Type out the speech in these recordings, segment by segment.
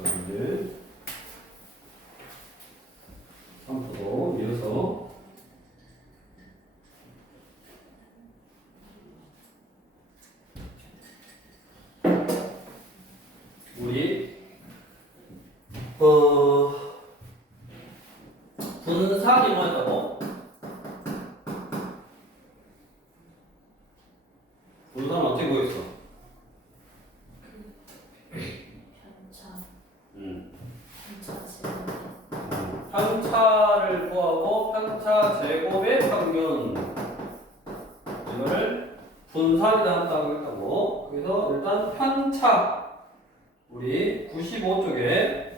이제 3포도 이어서 우리 분산이 뭐였다고? 분산은 어떻게 보였어? 편차를 구하고 편차 제곱의 평균 이거를 분산이다 한다고 했다고. 그래서 일단 편차 우리 95쪽에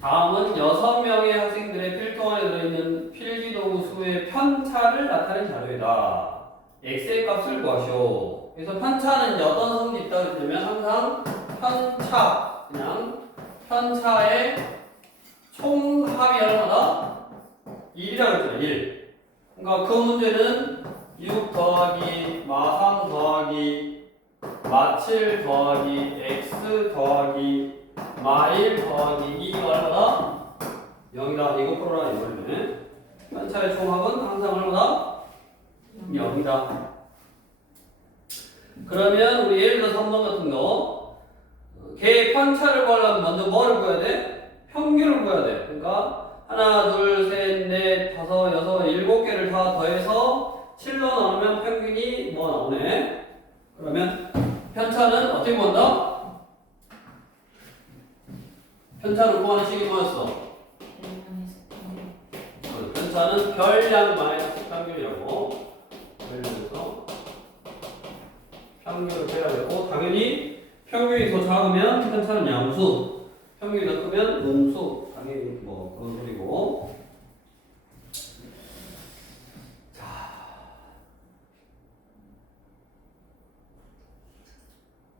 다음은 6명의 학생들의 필통 안에 들어있는 필기도구 수의 편차를 나타낸 자료이다. x의 값을 구하시오. 그래서 편차는 어떤 성질이 있다고 했냐면 항상 편차 그냥 편차의 총합이 얼마다? 1이라고 했잖아. 1. 그러니까 그 문제는 6 더하기 마3 더하기 마7 더하기 x 더하기 마1 더하기 2가 얼마다? 0이다. 이거 풀어라 이거네. 편차의 총합은 항상 얼마다? 0이다. 그러면 우리 예를 들어 3번 같은 거 걔의 편차를 구하려면 먼저 뭐를 구해야 돼? 평균을 구해야 돼. 그러니까 하나, 둘, 셋, 넷, 다섯, 여섯, 7개를 다 더해서 7로 나누면 평균이 뭐 나오네? 그러면 편차는 어떻게 구한다? 편차를 구하는 식이 뭐였어? 편차는 별량 마이너스 평균이라고. 그래서 평균을 빼야 되고 당연히 평균이 더 작으면 편차는 양수. 평균이 더 크면 음수. 당연히 뭐 그런 소리고. 자.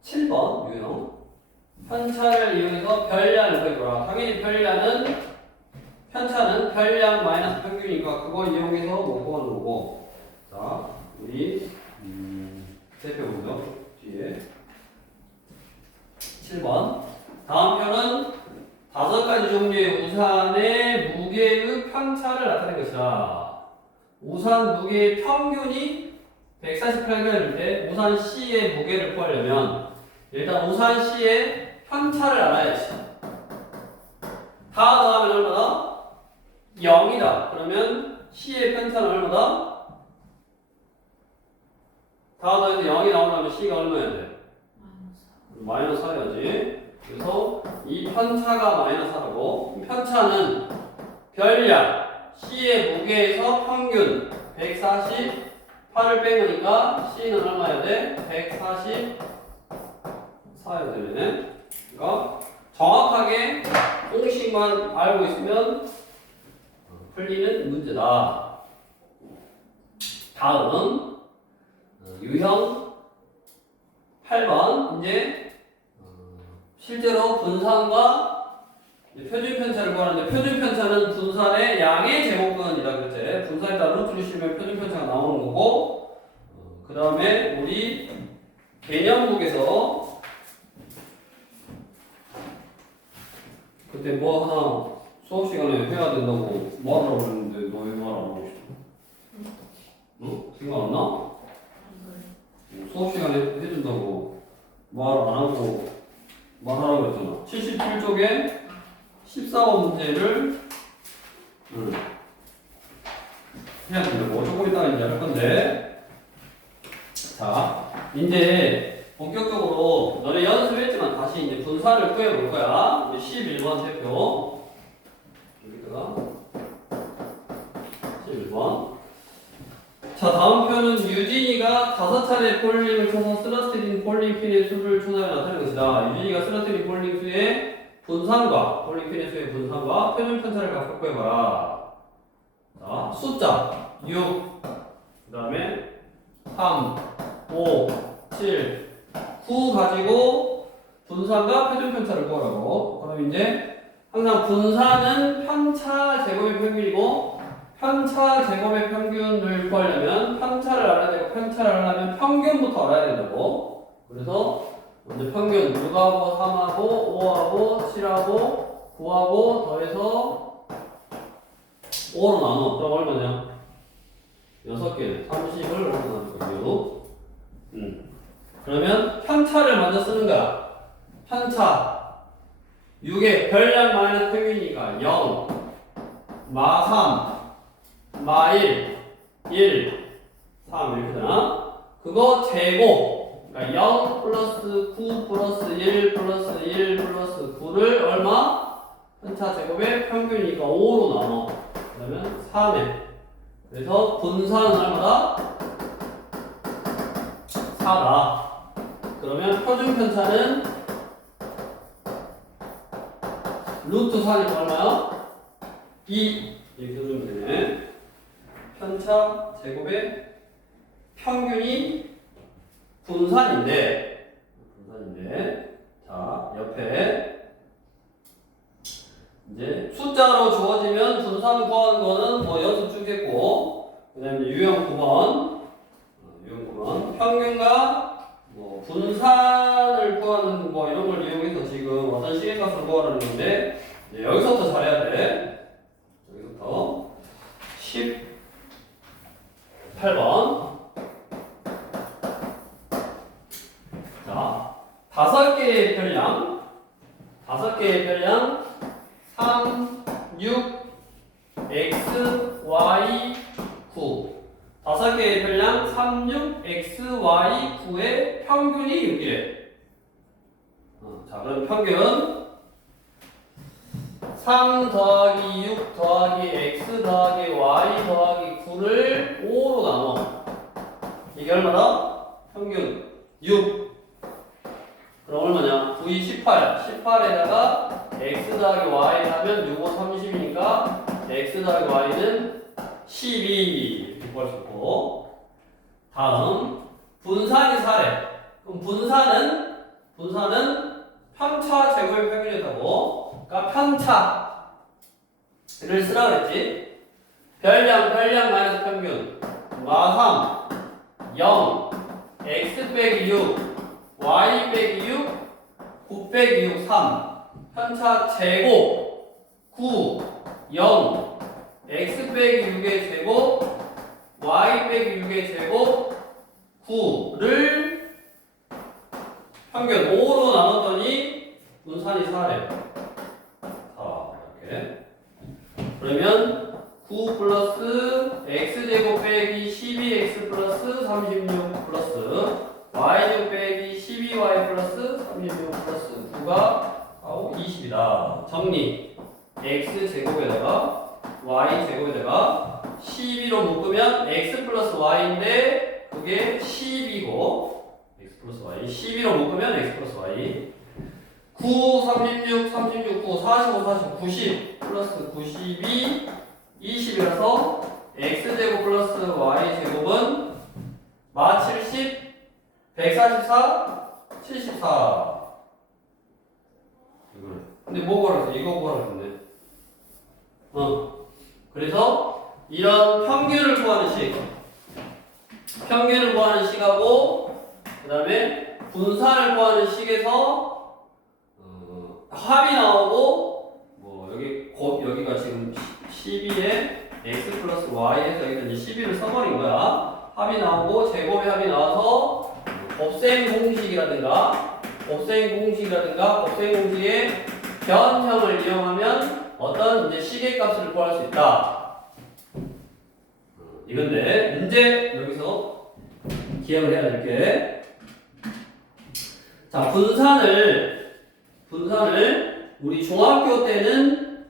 7번 유형. 편차를 이용해서 별량을 구해보라. 당연히 편차는 별량 마이너스 평균이니까 그거 이용해서 뭐 구하는 거고. 자, 우리 살펴보죠. 뒤에. 7번. 다음 표는 5가지 종류의 우산의 무게의 편차를 나타낸 것이다. 우산 무게의 평균이 148g일 때 우산 C의 무게를 구하려면 일단 우산 C의 편차를 알아야지. 다 더하면 얼마다? 0이다. 그러면 C의 편차는 얼마다? 다 더해서 0이 나오려면 C가 얼마여야 돼? 마이너스 4야지. 그래서 이 편차가 마이너스 4라고. 편차는 별량 C의 무게에서 평균 148을 뺀 거니까 C는 얼마여야 돼? 144여야 되네. 그러니까 정확하게 공식만 알고 있으면 풀리는 문제다. 다음은 유형 8번. 이제 실제로 분산과 표준 편차를 구하는데 표준 편차는 분산의 양의 제곱근이다 그랬지. 분산에다 루트를 씌우면 표준 편차가 나오는 거고. 그 다음에 우리 개념북에서 그때 뭐 하나 수업 시간에 해야 된다고 뭐 하라고 그랬는데 너 왜 말 안 하고 있어? 응? 생각 안 나? 수업 시간에 해준다고 말 안 하고 말하라고 했잖아. 77쪽에 14번 문제를 해야 된다고. 조금 이따가 이제 할 건데. 자, 이제 본격적으로 너네 연습했지만 다시 이제 분산을 구해 볼 거야. 11번 세표. 여기다가 11번. 자, 다음 표는 유진이가 5차례 볼링을 쳐서 쓰러뜨린 볼링핀의 수를 조사해 나타낸 것이다. 유진이가 쓰러뜨린 볼링 수의 분산과 볼링핀의 수의 분산과 표준 편차를 각각 구해봐라. 자, 숫자 6, 그 다음에 3, 5, 7, 9 가지고 분산과 표준 편차를 구하라고. 그럼 이제 항상 분산은 편차 제곱의 평균이고 편차 제곱의 평균을 구하려면 편차를 알아야 되고 편차를 알아려면 평균부터 알아야 된다고. 그래서 먼저 평균 6하고 3하고 5하고 7하고 9하고 더해서 5로 나눠. 그럼 얼마냐? 6개 30을 5로 나눌 거예요. 그러면 편차를 먼저 쓰는 거야. 편차 6의 별량 마이너스 평균이니까 0 마 3 마 1 1 3 이렇게 되나? 그거 제곱 그러니까 0 플러스 9 플러스 1 플러스 1 플러스 9를 얼마? 편차 제곱의 평균이니까 5로 나눠. 그러면 3에 그래서 분산은 얼마다? 4다. 그러면 표준 편차는 루트 4니까 얼마요? 2 이렇게 해주면 되네. 편차 제곱의 평균이 분산인데 자 옆에 이제 숫자로 주어지면 분산 구하는 거는 뭐 연습 주겠고 그 다음에 유형 9번 평균과 뭐 분산을 구하는 뭐 이런 걸 이용해서 지금 어떤 시계값을 구하라는 건데 여기서부터 잘해야 돼. 여기서부터 18번 자 5개의 별량 3, 6, x, y, 9 5개의 별량 3, 6, x, y, 9의 평균이 6이래. 자 그럼 평균 3 더하기 6 더하기 x 더하기 y 더하기 9를 5로 나눠. 이게 얼마다? 평균 6. 그럼 얼마냐? 9, 2, 18. 18에다가 x 더하기 y 하면 6, 5, 30이니까 x 더하기 y는 12. 이렇게 구할 수 있고. 다음 분산이 4래. 그럼 분산은 편차 제곱의 평균이었다고. 그러니까 편차를 쓰라 그랬지. 별량 마이너스 평균 마 3 0 x 빼기 6 y 빼기 6 9 빼기 6 3 편차 제곱 9 0 x 빼기 6의 제곱 y 빼기 6의 제곱 9를 평균 5로 나눴더니 분산이 4래. 4 이렇게. 그러면 9 플러스 x제곱 빼기 12x 플러스 36 플러스 y제곱 빼기 12y 플러스 36 플러스 9가 20이다. 정리. x제곱에다가 y제곱에다가 12로 묶으면 x 플러스 y인데 그게 10이고 x 플러스 y 12로 묶으면 x 플러스 y 9, 36, 9, 45, 40, 90 플러스 92 20이라서 x제곱 플러스 y제곱은 마 70 144 74 근데 뭐 구하라고 했어? 이거 구하라고 했네. 그래서 이런 평균을 구하는 식하고 그 다음에 분산을 구하는 식에서 합이 나오고 뭐 여기가 지금 12에 x 플러스 y 해서 여기다 이제 12를 써버린 거야. 합이 나오고 제곱의 합이 나와서 곱셈 공식이라든가 곱셈 공식의 변형을 이용하면 어떤 이제 시계값을 구할 수 있다. 이건데 문제 여기서 기억을 해야 될 게 자 분산을 우리 중학교 때는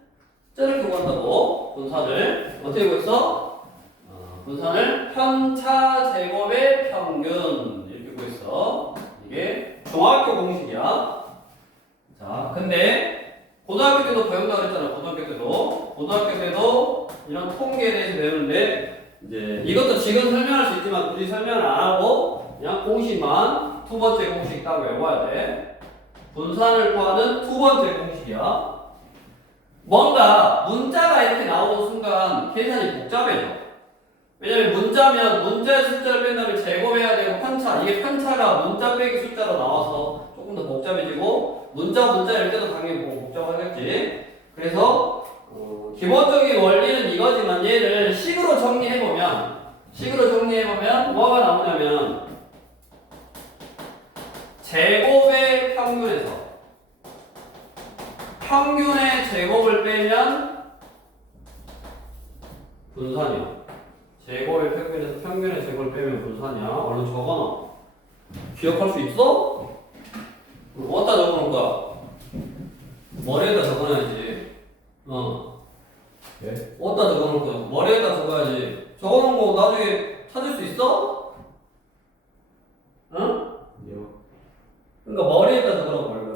저렇게 구한다고. 분산을 어떻게 구했어? 분산을 편차 제곱의 평균 이렇게 구했어. 이게 중학교 공식이야. 자 근데 고등학교 때도 배운다고 그랬잖아. 고등학교 때도 이런 통계에 대해서 배우는데 이제 이것도 지금 설명할 수 있지만 굳이 설명을 안 하고 그냥 공식만 두 번째 공식 딱 외워야 돼. 분산을 구하는 두 번째 공식이야. 뭔가 문자가 이렇게 나오는 순간 계산이 복잡해져. 왜냐면 문자면 문자의 숫자를 뺀 다음에 제곱해야 되고 편차 이게 편차가 문자 빼기 숫자로 나와서 조금 문자일 때도 당연히 복잡하겠지. 그래서 기본적인 원리는 이거지만 얘를 식으로 정리해보면 뭐가 나오냐면 제곱의 평균에서 평균의 제곱을 빼면 분산이야. 제곱의 평균에서 평균의 제곱을 빼면 분산이야. 얼른 적어놔. 기억할 수 있어? 어디다 적어놓을 거야? 머리에다 적어놔야지. 네? 어디다 적어놓을 거야? 머리에다 적어야지. 적어놓은 거 나중에 찾을 수 있어? 응? 아니요. 그러니까 머리에다 적으라고 말이야.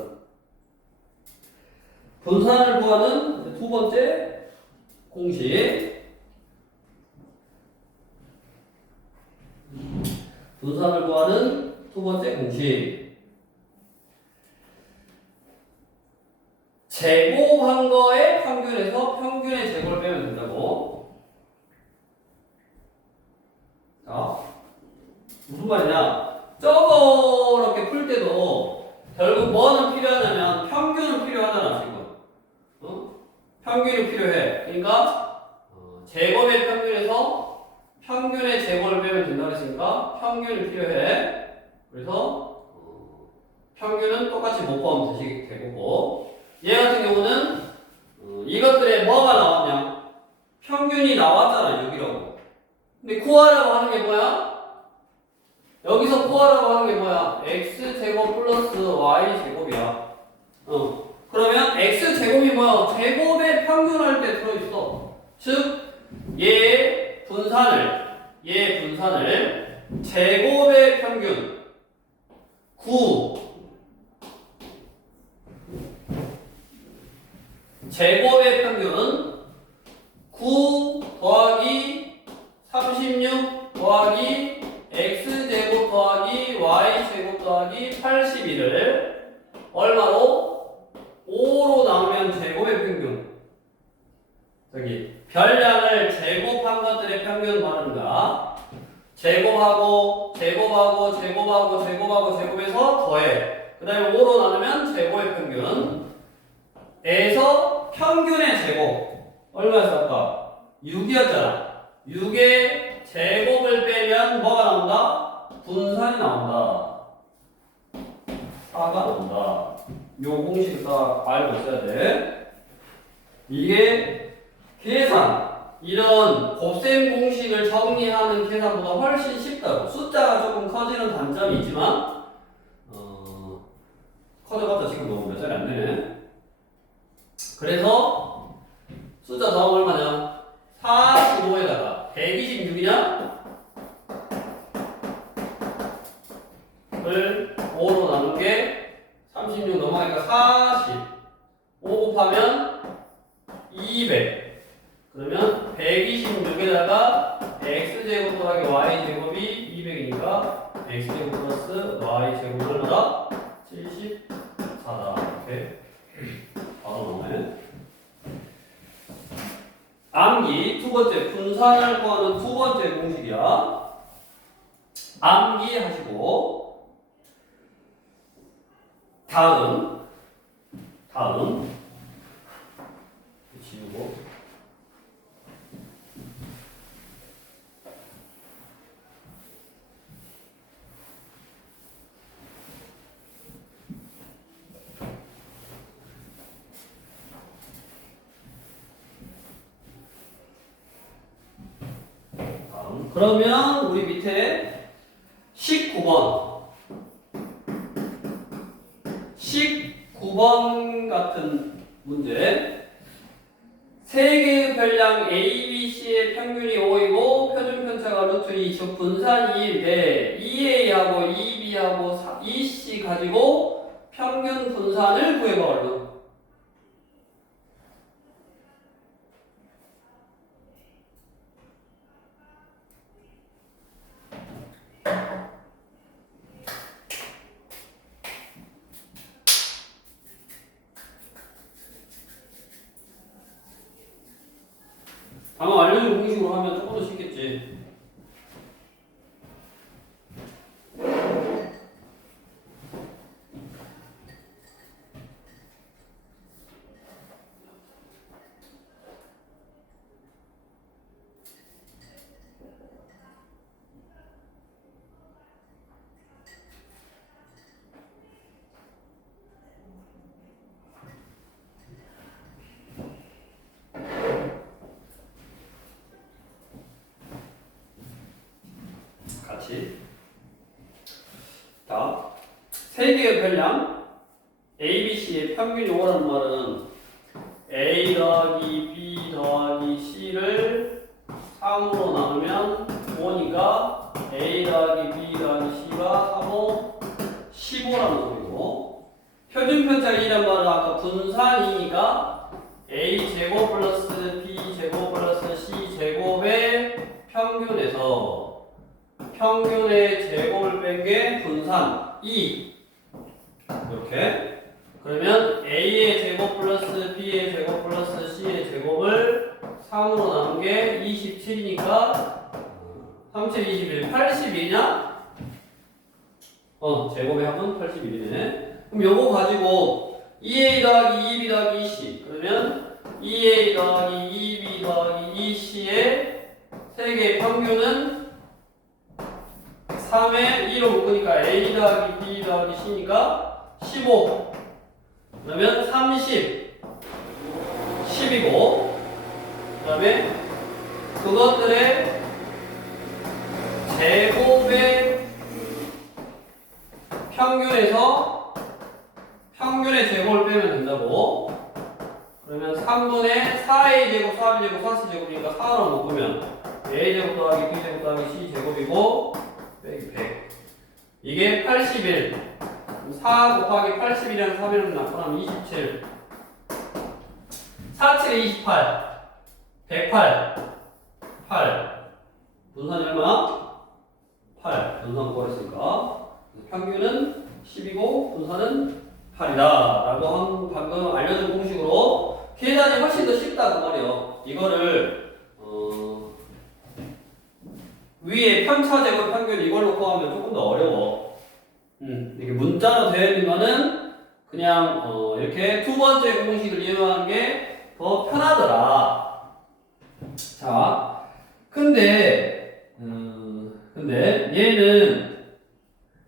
분산을 구하는 두 번째 공식. 분산을 구하는 두 번째 공식. 제곱한 거의 평균에서 평균의 제곱을 빼면 된다고. 자, 무슨 말이냐? 저렇게 풀 때도 결국 뭐는 필요하냐면 평균은 필요하잖아, 지금. 평균이 필요해. 그러니까 제곱의 평균에서 평균의 제곱을 빼면 된다고 했으니까 평균이 필요해. 그래서 평균은 똑같이 못 포함 되고 얘 같은 경우는 이것들에 뭐가 나왔냐? 평균이 나왔잖아, 6이라고. 근데 구하라고 하는 게 뭐야? 여기서 구하라고 하는 게 뭐야? x제곱 플러스 y제곱이야. 그러면 x제곱이 뭐야? 제곱의 평균할 때 들어있어. 즉, 얘의 분산을 제곱의 평균 9 제곱의 평균은 9 더하기 36 더하기 x제곱 더하기 y제곱 더하기 81을 얼마로? 5로 나누면 제곱의 평균. 저기 별량을 제곱한 것들의 평균 말하는가? 제곱해서 더해. 그 다음에 5로 나누면 제곱의 평균. 에서 평균의 제곱. 얼마였어 아까? 6이었잖아. 6의 제곱을 빼면 뭐가 나온다? 분산이 나온다. 4가 나온다. 요 공식을 딱 알고 있어야 돼. 이게 계산, 이런 곱셈 공식을 정리하는 계산보다 훨씬 쉽다고. 숫자가 조금 커지는 단점이 있지만 커져봤자 지금 너무 몇 살이 안 되네. 그래서 숫자 더하면 얼마냐? 45에다가 126이냐? 을 5로 나눈 게 36 넘어가니까 40. 5 곱하면 200. 그러면 126에다가 x제곱 더하기 y제곱이 200이니까 x제곱 플러스 y제곱 얼마다? 74다. 이렇게 바로 나오네. 암기 두 번째 분산을 구하는 두 번째 공식이야. 암기하시고 다음 지우고 그러면 우리 밑에 19번 같은 문제. 세 개의 별량 A, B, C의 평균이 5이고 표준 편차가 루트 2, 즉 분산 2인데 2A하고 2B하고 2C 가지고 평균 분산을 구해봐 얼른. 방금 알려준 공식으로 하면 조금 더 쉽겠지. 세 개의 별량 A, B, C의 평균이 오라는 말은 A 더하기 B 더하기 C를 3으로 나누면 5니까 A 더하기 B 더하기 C가 3호 15라는 소리고, 표준편차 2란 말은 아까 분산이니까 A 제곱 플러스 B 제곱 플러스 C 제곱의 평균에서 평균의 제곱을 뺀 게 분산 2. 이렇게. 그러면 A의 제곱 플러스 B의 제곱 플러스 C의 제곱을 3으로 나눈 게 27이니까 37, 21, 81이냐? 제곱의 합은 81이네. 그럼 요거 가지고 2A 더하기 2B 더하기 2C. 그러면 2A 더하기 2B 더하기 2C의 세 개의 평균은 3에 2로 묶으니까 A 더하기 B 더하기 C니까 15. 그러면 30, 10이고, 그 다음에 그것들의 제곱의 평균에서 평균의 제곱을 빼면 된다고. 그러면 3분의 4A 제곱, 4B 제곱, 4C 제곱이니까 4로 묶으면 A 제곱 더하기 B 제곱 더하기 C 제곱이고 빼기 100. 이게 81. 4 곱하기 81이랑 3이랑 나누면 27. 4, 7에 28. 108. 8. 분산이 얼마? 8. 분산 구하랬으니까. 평균은 10이고 분산은 8이다. 라고 방금 알려준 공식으로 계산이 훨씬 더 쉽다 그 말이에요. 이거를 위에 편차 제곱 평균 이걸로 구하면 조금 더 어려워. 이게 문자로 되어 있는 거는 그냥 이렇게 두 번째 공식을 이용하는 게 더 편하더라. 자, 근데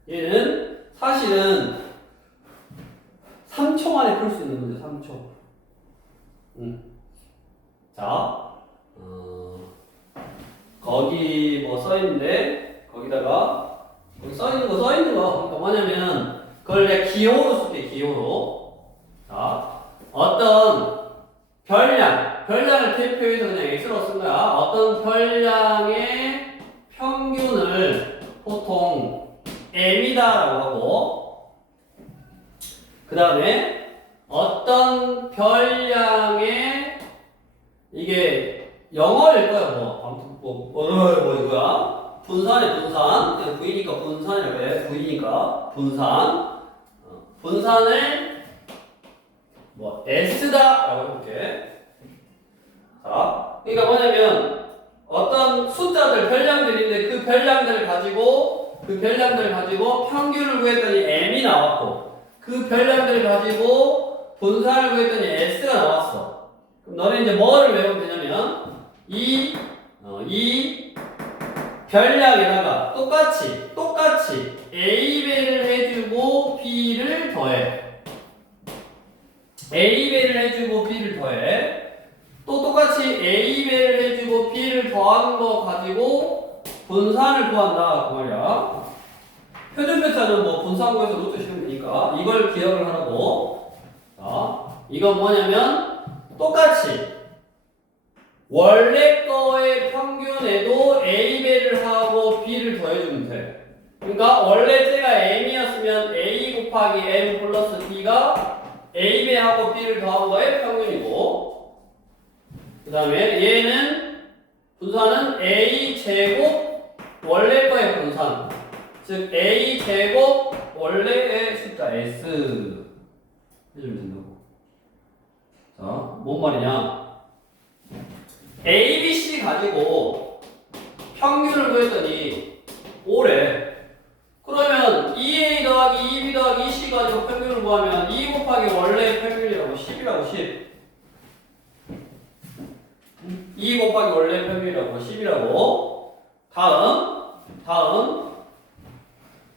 얘는 사실은 3초 만에 풀 수 있는 문제. 3초. 자, 거기 뭐 써있는데 거기다가 거기 써있는 거 그러니까 뭐냐면 그걸 내가 기호로 쓸게. 기호로. 자, 어떤 별량을 대표해서 그냥 x로 쓴 거야. 어떤 별량의 평균을 보통 m이다라고 하고, 그 다음에 어떤 별량의 이게 영어일 거야. 아무튼 뭐 이거야. 분산이야. 분산. 그냥 V니까 분산이라고 해. V니까 분산. 분산을 S다 라고 해볼게. 자, 그러니까 뭐냐면 어떤 숫자들, 별량들인데 그 별량들을 가지고 평균을 구했더니 M이 나왔고, 그 별량들을 가지고 분산을 구했더니 S가 나왔어. 그럼 너는 이제 뭐를 외우면 되냐면 이 별량에다가 똑같이 A배를 해주고 B를 더해. A배를 해주고 B를 더해. 또 똑같이 A배를 해주고 B를 더하는 거 가지고 분산을 구한다 그 말이야. 표준편차는 뭐 분산 구해서 루트 씌우면 되니까 이걸 기억을 하라고. 자, 이건 뭐냐면 똑같이 원래 거의 평균에도 A배를 하고 B를 더해주면 돼. 그러니까 원래 쟤가 M이었으면 A 곱하기 M 플러스 B가 A배하고 B를 더한 거의 평균이고, 그 다음에 얘는 분산은 A 제곱 원래 거의 분산, 즉 A 제곱 원래의 숫자 S 해주면 된다고. 자, 뭔 말이냐? A, B, C 가지고 평균을 구했더니 5래. 그러면 2A 더하기 2B 더하기 2C 가지고 평균을 구하면 2 곱하기 원래의 평균이라고 10이라고 10. 2 곱하기 원래의 평균이라고 10이라고. 다음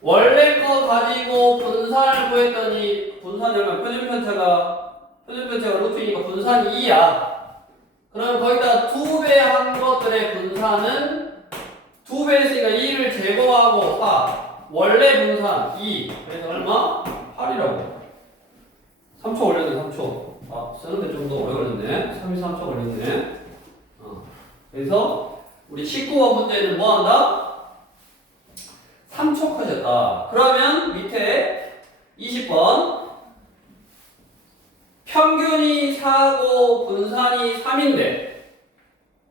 원래 거 가지고 분산을 구했더니 분산이 얼마? 표준편차가 루트이니까 분산이 2야. 그럼 거기다 2배 한 것들의 분산은 2배 했으니까 2를 제거하고 4. 원래 분산 2. 그래서 얼마? 8이라고. 3초 걸렸네, 3초. 아, 쓰는데 좀 더 오래 걸렸네. 33초 걸렸네. 그래서 우리 19번 문제는 뭐 한다? 3초 커졌다. 그러면 밑에 20번 평균이 4고 분산이 3인데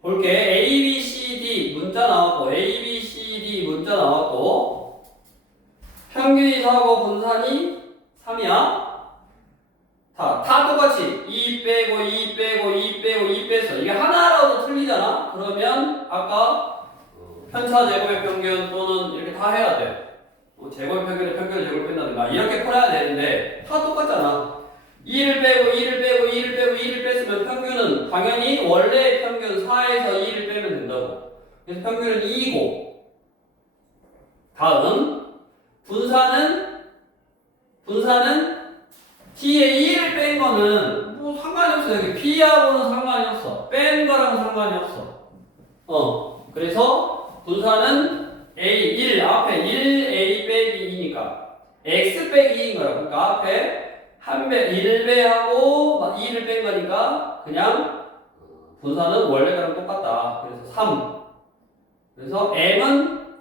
볼게. A, B, C, D 문자 나왔고 A, B, C, D 문자 나왔고 평균이 4고 분산이 3이야. 다 똑같이 2 빼고 2 빼고 2 빼고 2 뺐어. 이게 하나라도 틀리잖아? 그러면 아까 편차 제곱의 평균 또는 이렇게 다 해야 돼. 제곱의 평균에 평균의 제곱을 뺀다든가 이렇게 풀어야 되는데 다 똑같잖아. 2를 빼고 2를 빼고 2를 빼고 2를 뺐으면 평균은 당연히 원래 평균 4에서 2를 빼면 된다고. 그래서 평균은 2이고 다음 분산은 T에 2를 뺀 거는 뭐 상관이 없어. 여기 P하고는 상관이 없어. 뺀 거랑은 상관이 없어. 그래서 분산은 A 1 앞에 1 A 빼기 2니까 X 빼기 2인 거야. 그러니까 앞에 1배하고 2를 뺀 거니까 그냥 분산은 원래 거랑 똑같다. 그래서 3. 그래서 M은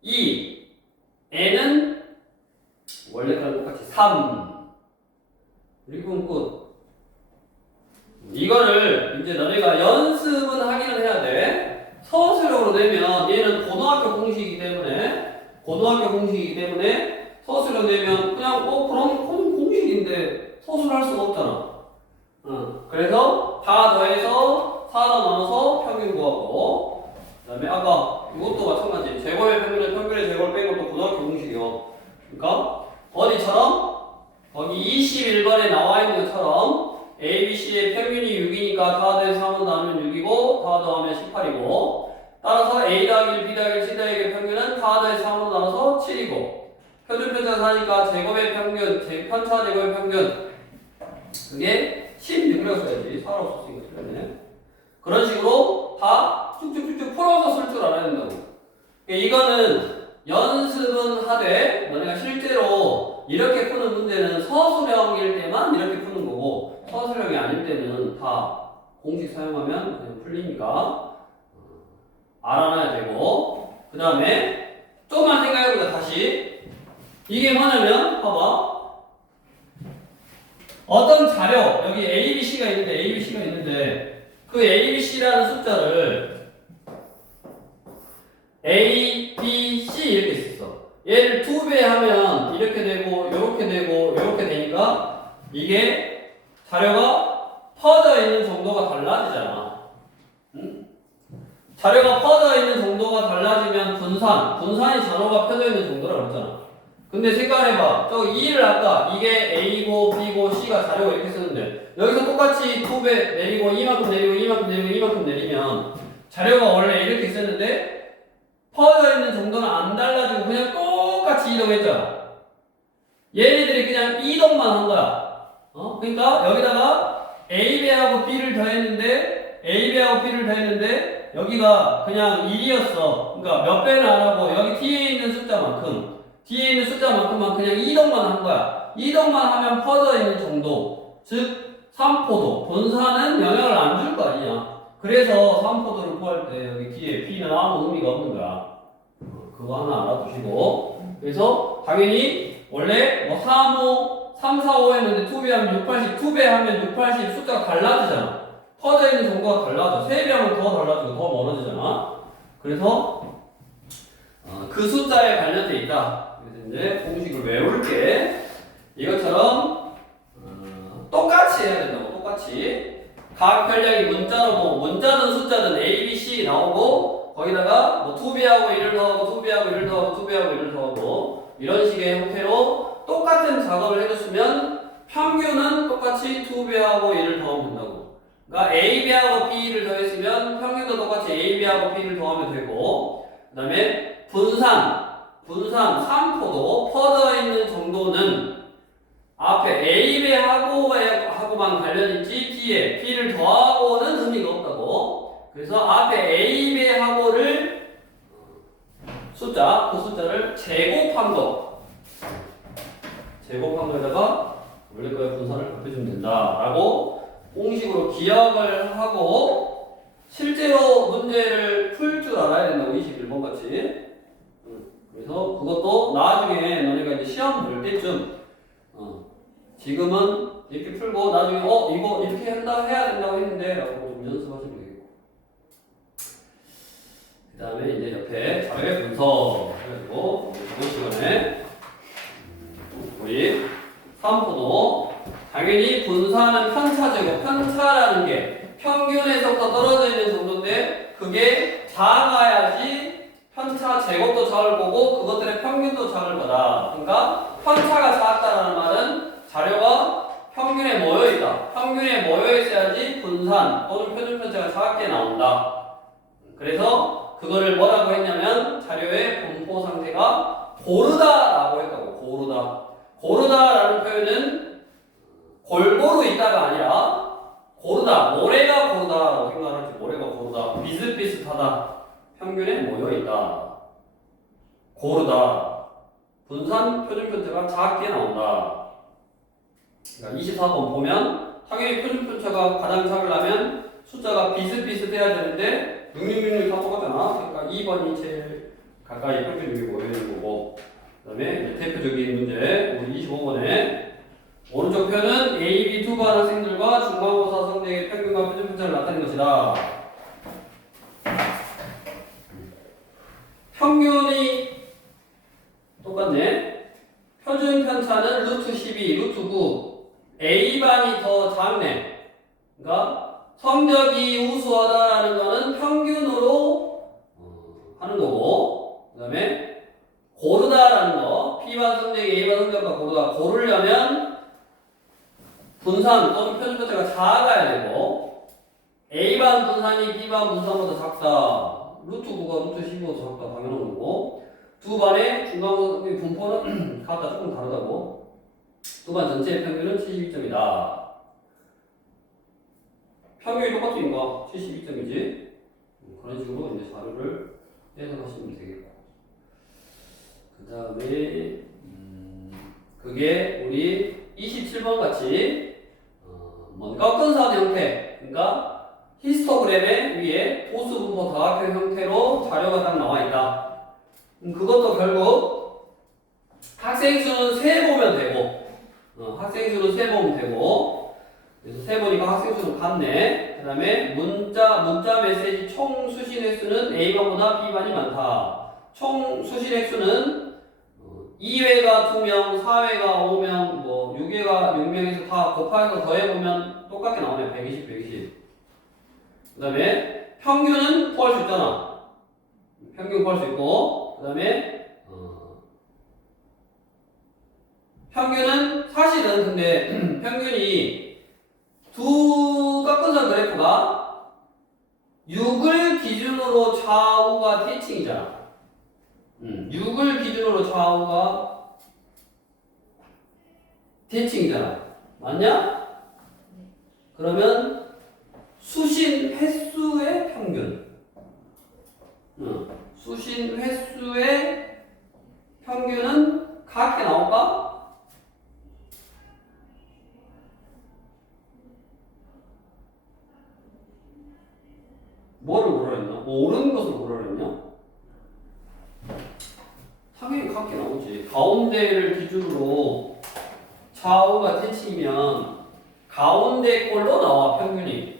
2, N은 원래 거랑 똑같이 3. 이렇게 보면 끝. 이거를 이제 너네가 연습은 하기는 해야 돼. 서술형으로 내면 얘는 고등학교 공식이기 때문에 서술형 내면 그냥 그런 공식인데 서술할 수가 없잖아. 그래서 다 더해서 4로 나눠서 평균 구하고 그다음에 아까 이것도 마찬가지. 제곱의 평균은 평균의 제곱을 뺀 것도 고등학교 공식이요. 그러니까 어디처럼? 거기 21번에 나와 있는 것처럼 A, B, C의 평균이 6이니까 다 더해서 3은 나누면 6이고 다 더하면 18이고 따라서 A 더하기 1, B 더하기 1, C 더하기 1 평균은 다 더해서 3으로 나눠서 7이고 표준 편차 사니까 제곱의 평균, 편차 제곱의 평균 그게 16이라고 써야지. 4라고 썼으니까 틀렸네. 그런 식으로 다 쭉쭉쭉쭉 풀어서 쓸 줄 알아야 된다고. 이거는 연습은 하되 너네가 실제로 이렇게 푸는 문제는 서술형일 때만 이렇게 푸는 거고 서술형이 아닐 때는 다 공식 사용하면 그냥 풀리니까 알아놔야 되고 그 다음에 조금만 생각해보자. 다시 이게 뭐냐면 봐봐. 어떤 자료 여기 A, B, C가 있는데 그 A, B, C라는 숫자를 A, B, C 이렇게 있었어. 얘를 2배 하면 이렇게 되고 이렇게 되고 이렇게 되니까 이게 자료가 퍼져 있는 정도가 달라지잖아. 응? 자료가 퍼져 있는 정도가 달라지면 분산이 자료가 펴져 있는 정도라고 그랬잖아. 근데 생각해봐. 저 2를 아까 이게 A고 B고 C가 자료가 이렇게 쓰는데 여기서 똑같이 2배 내리고 이만큼 내리고 이만큼 내리고 이만큼 내리면 자료가 원래 이렇게 있었는데 퍼져 있는 정도는 안 달라지고 그냥 똑같이 이동했잖아. 얘네들이 그냥 이동만 한 거야. 그러니까 여기다가 AB하고 B를 더했는데 여기가 그냥 1이었어. 그러니까 몇 배는 안 하고 여기 뒤에 있는 숫자만큼만 그냥 이동만 한 거야. 이동만 하면 퍼져 있는 정도. 즉 3포도. 분산은 영향을 안 줄 거 아니야. 그래서 3포도를 구할 때 여기 뒤에 B는 아무 의미가 없는 거야. 그거 하나 알아두시고. 그래서 당연히 원래 뭐 3, 4, 5 했는데 2배 하면 6, 80, 2배 하면 6, 80 숫자가 달라지잖아. 퍼져 있는 정도가 달라져. 3배 하면 더 달라지고 더 멀어지잖아. 그래서 그 숫자에 관련돼 있다. 그래서 이제 공식을 외울게. 이것처럼 똑같이 해야 된다고. 똑같이. 각 편량이 문자든 숫자든 A, B, C 나오고 거기다가 뭐 2배하고 1을 더하고 2배하고 1을 더하고 2배하고 1을 더하고 이런 식의 형태로 똑같은 작업을 해줬으면 평균은 똑같이 2배하고 1을 더하면 된다고. 그러니까 AB하고 B를 더했으면 평균도 똑같이 AB하고 B를 더하면 되고 그 다음에 분산 3포도 퍼져 있는 정도는 앞에 AB하고만 관련있지 뒤에 B를 더하고는 의미가 없다고. 그래서 앞에 AB하고를 숫자, 그 숫자를 제곱한 거에다가 원래 거의 분산을 곱해주면 된다라고 공식으로 기억을 하고 실제로 문제를 풀 줄 알아야 된다고 21번 같이. 그래서 그것도 나중에 너네가 이제 시험 볼 때쯤 지금은 이렇게 풀고 나중에 이거 이렇게 해야 된다고 했는데 라고 좀 연습하시면 되겠고, 그 다음에 이제 옆에 자료의 분석 해가지고 이번 시간에 우리 3포도 당연히 분사는 편차제곱, 편차라는 게 평균에서부터 떨어져 있는 정도인데 그게 작아야지 편차 제곱도 작을 거고 그것들의 평균도 작을 거다. 그러니까 편차가 작다라는 말은 자료가 평균에 모여 있다. 평균에 모여 있어야지 분산 또는 표준 편차가 작게 나온다. 그래서 그거를 뭐라고 했냐면 자료의 분포 상태가 고르다라고 했다고. 고르다라는 표현은 골고루 있다가 아니라 고르다, 모래가 고르다라고 생각하지. 모래가 고르다, 비슷비슷하다, 평균에 모여 있다, 고르다, 분산 표준 편차가 작게 나온다. 그러니까 24번 보면 당연히 표준 편차가 가장 작으려면 숫자가 비슷비슷해야 되는데 6666 다 똑같잖아. 그러니까 2번이 제일 가까이 평균이 모여 있는 거고, 그 다음에 대표적인 문제 우리 25번에 오른쪽 표는 A, B 두 반 학생들과 중간고사 성적의 평균과 표준 편차를 나타낸 것이다. 평균이 똑같네. 표준 편차는 루트 12, 루트 9. A반이 더 작네. 그러니까 성적이 우수하다라는 거는 평균으로 하는 거고, 그 다음에 고르다라는 거, B반 성적이 A반 성적과 고르려면 분산 또는 표준 편차가 작아야 되고, A반 분산이 B반 분산보다 작다. 루트 9가 루트 15보다 작다. 당연한 거고, 두 반의 중간고사 분포는 각각 조금 다르다고. 두 반 전체의 평균은 72점이다. 평균이 똑같으니까 72점이지. 그런 식으로 이제 자료를 해석하시면 되겠고. 그 다음에 그게 우리 27번 같이 꺾은선 형태, 그러니까 히스토그램의 위에 도수 분포 다각형 형태로 자료가 딱 나와 있다. 그것도 결국 학생 수는 세 보면 되고, 학생 수는 세 보면 되고, 그래서 세 보니까 학생 수는 같네. 그 다음에 문자 메시지 총 수신 횟수는 A반보다 B반이 많다. 총 수신 횟수는 2회가 2명, 4회가 5명, 뭐 6회가 6명에서 다 곱해서 더해보면 똑같게 나오네. 120, 120. 그 다음에 평균은 구할 수 있잖아. 평균 구할 수 있고, 그 다음에 평균은 사실은 근데 평균이 두 꺾은선 그래프가 6을 기준으로 좌우가 대칭이잖아. 6을 기준으로 좌우가 대칭이잖아. 맞냐? 그러면 수신 횟수의 평균. 수신 횟수의 평균은 같게 나올까? 뭐를 뭐라 했나? 옳은 것을 뭐라 했냐? 당연히 같게 나오지. 가운데를 기준으로 좌우가 대칭이면 가운데 꼴로 나와 평균이.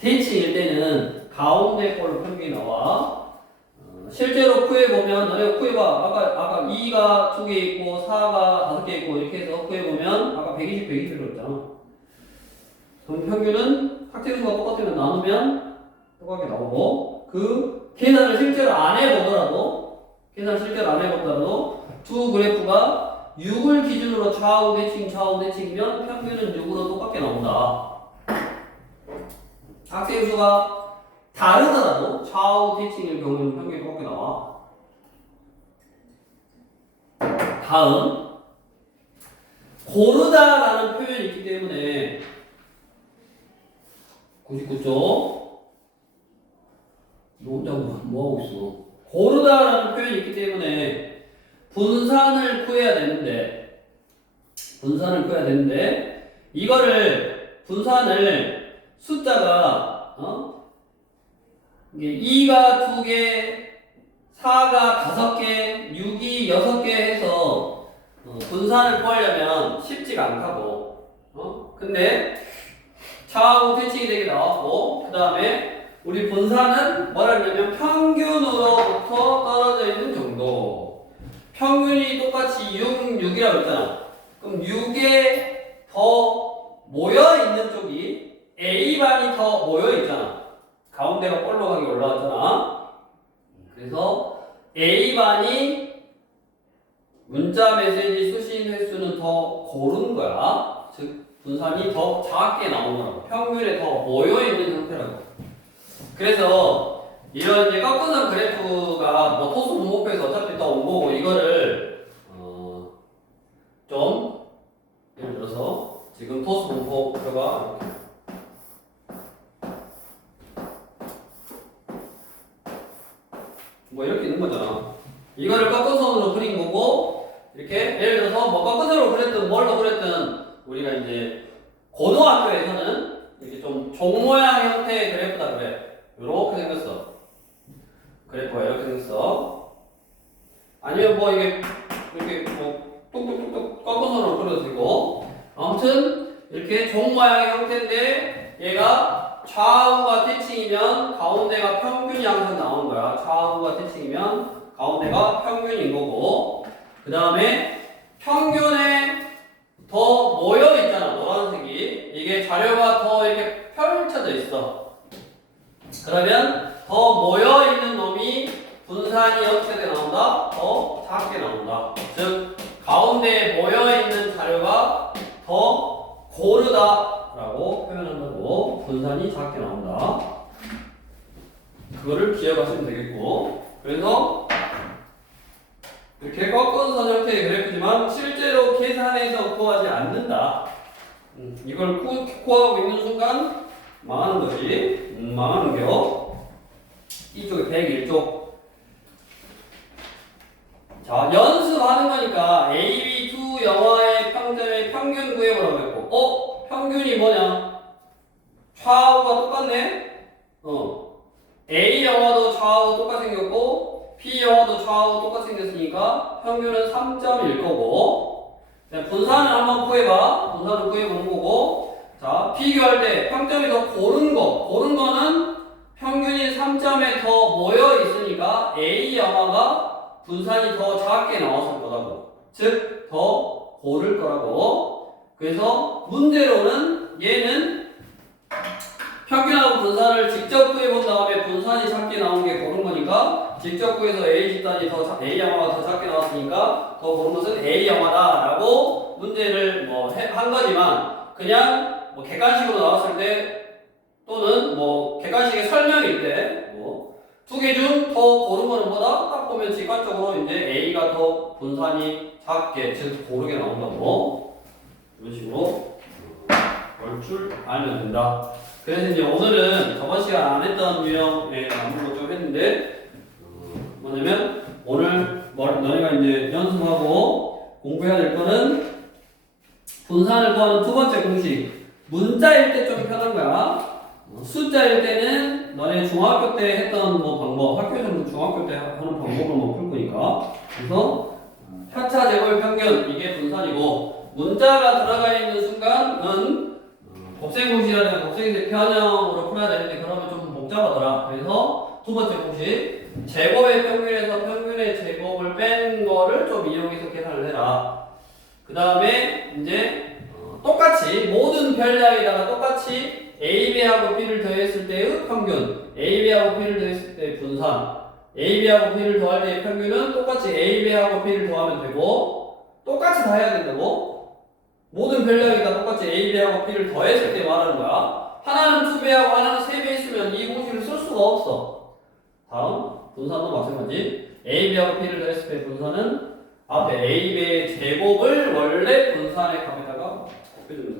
대칭일 때는 가운데 꼴로 평균이 나와. 실제로 구해보면 너네가 구해봐. 아까 2가 2개 있고 4가 5개 있고 이렇게 해서 구해보면 아까 120, 120이라고 했잖아. 그럼 평균은 학생수가 똑같으면 나누면 똑같게 나오고, 그 계산을 실제로 안 해보더라도 두 그래프가 6을 기준으로 좌우 대칭이면 평균은 6으로 똑같게 나온다. 학생수가 다르더라도 좌우 대칭일 경우는 평균이 똑같게 나와. 다음, 고르다라는 표현이 있기 때문에 99쪽 너 혼자 뭐 하고 있어? 고르다라는 표현이 있기 때문에 분산을 구해야 되는데 이거를 분산을 숫자가 이게 2가 2개, 4가 5개, 6이 6개 해서 분산을 구하려면 쉽지가 않다고. 근데 좌우 대칭이 되게 나왔고, 그 다음에 우리 분산은 뭐라 그러냐면 평균으로부터 떨어져 있는 정도. 평균이 똑같이 6, 6이라고 했잖아. 그럼 6에 더 모여있는 쪽이 A반이 더 모여있잖아. 가운데가 볼록하게 올라왔잖아. 그래서 A반이 문자 메시지 수신 횟수는 더 고른 거야. 즉 분산이 더 작게 나오는 거라고. 평균에 더 모여있는 형태라고. 그래서 이런 이제 꺾은선 그래프가 뭐 토수 분모표에서 어차피 또 온 거고, 이거를 좀 예를 들어서 지금 토수 분모표가 뭐 이렇게 있는 거잖아. 이거를 꺾은선으로 그린 거고, 이렇게 예를 들어서 뭐 꺾은선으로 그렸든 뭘로 그렸든 우리가 이제 고등학교에서는 이렇게 좀 종 모양 형태의 그래프다 그래. 이렇게 생겼어. 그래프가 이렇게 생겼어. 아니면 뭐 이게 이렇게 뭐 뚝뚝뚝뚝 꺾은선으로 그려도 되고, 아무튼 이렇게 종 모양의 형태인데 얘가 좌우가 대칭이면 가운데가 평균이 항상 나오는 거야. 좌우가 대칭이면 가운데가 평균인 거고, 그 다음에 평균에 더 모여 있잖아. 노란색이. 이게 자료가 더 이렇게 펼쳐져 있어. 그러면 더 모여 있는 놈이 분산이 어떻게 나온다? 더 작게 나온다. 즉 가운데에 모여 있는 자료가 더 고르다라고 표현한다고. 분산이 작게 나온다. 그거를 기억하시면 되겠고, 그래서 이렇게 꺾은 선 형태의 그래프지만 실제로 계산해서 구하지 않는다. 이걸 구하고 있는 순간 망하는 거지. 망하는 겨. 이쪽에 101쪽. 자, 연습하는 거니까 A, B 두 영화의 평점의 평균 구해보라고 했고, 평균이 뭐냐? 좌우가 똑같네? A 영화도 좌우 똑같이 생겼고, B 영화도 좌우 똑같이 생겼으니까 평균은 3점일 거고, 분산을 한번 구해봐. 분산을 구해보는 거고, 자, 비교할 때 평점이 더 고른 거는 평균이 3점에 더 모여 있으니까 A 영화가 분산이 더 작게 나왔을 거라고. 즉, 더 고를 거라고. 그래서 문제로는 얘는 평균하고 분산을 직접 구해본 다음에 분산이 작게 나온 게 고른 거니까, 직접 구해서 A 집단이 A 영화가 더 작게 나왔으니까 더 고른 것은 A 영화다라고 문제를 한 거지만, 그냥 뭐 객관식으로 나왔을 때 또는 뭐 객관식의 설명일 때 두 개 중 더 고른 거는 뭐다? 딱 보면 직관적으로 이제 A가 더 분산이 작게, 즉 고르게 나온다고. 이런 식으로 볼 줄 알면 된다. 그래서 이제 오늘은 저번 시간 안 했던 유형의 안무를 좀 했는데, 뭐냐면 오늘 너네가 이제 연습하고 공부해야 될 거는 분산을 구하는 두 번째 공식. 문자일 때 좀 편한 거야. 숫자일 때는 너네 중학교 때 했던 방법, 학교에서는 중학교 때 하는 방법으로 풀 거니까. 그래서 편차, 제곱, 평균, 이게 분산이고, 문자가 들어가 있는 순간은 곱셈 공식이라는 곱셈인데 변형으로 풀어야 되는데 그러면 좀 복잡하더라. 그래서 두 번째 공식, 제곱의 평균에서 평균의 제곱을 뺀 거를 좀 이용해서 계산을 해라. 그 다음에 이제 똑같이 모든 별량에다가 똑같이 AB하고 B를 더했을 때의 평균, AB하고 B를 더했을 때의 분산, AB하고 B를 더할 때의 평균은 똑같이 AB하고 B를 더하면 되고, 똑같이 다 해야 된다고. 모든 별량에다 똑같이 AB하고 B를 더했을 때 말하는 거야. 하나는 2배하고 하나는 3배 있으면 이 공식을 쓸 수가 없어. 다음, 분산도 마찬가지. AB하고 B를 더했을 때 분산은 앞에 AB의 제곱을 원래 분산의 값에다가 곱해주면 돼.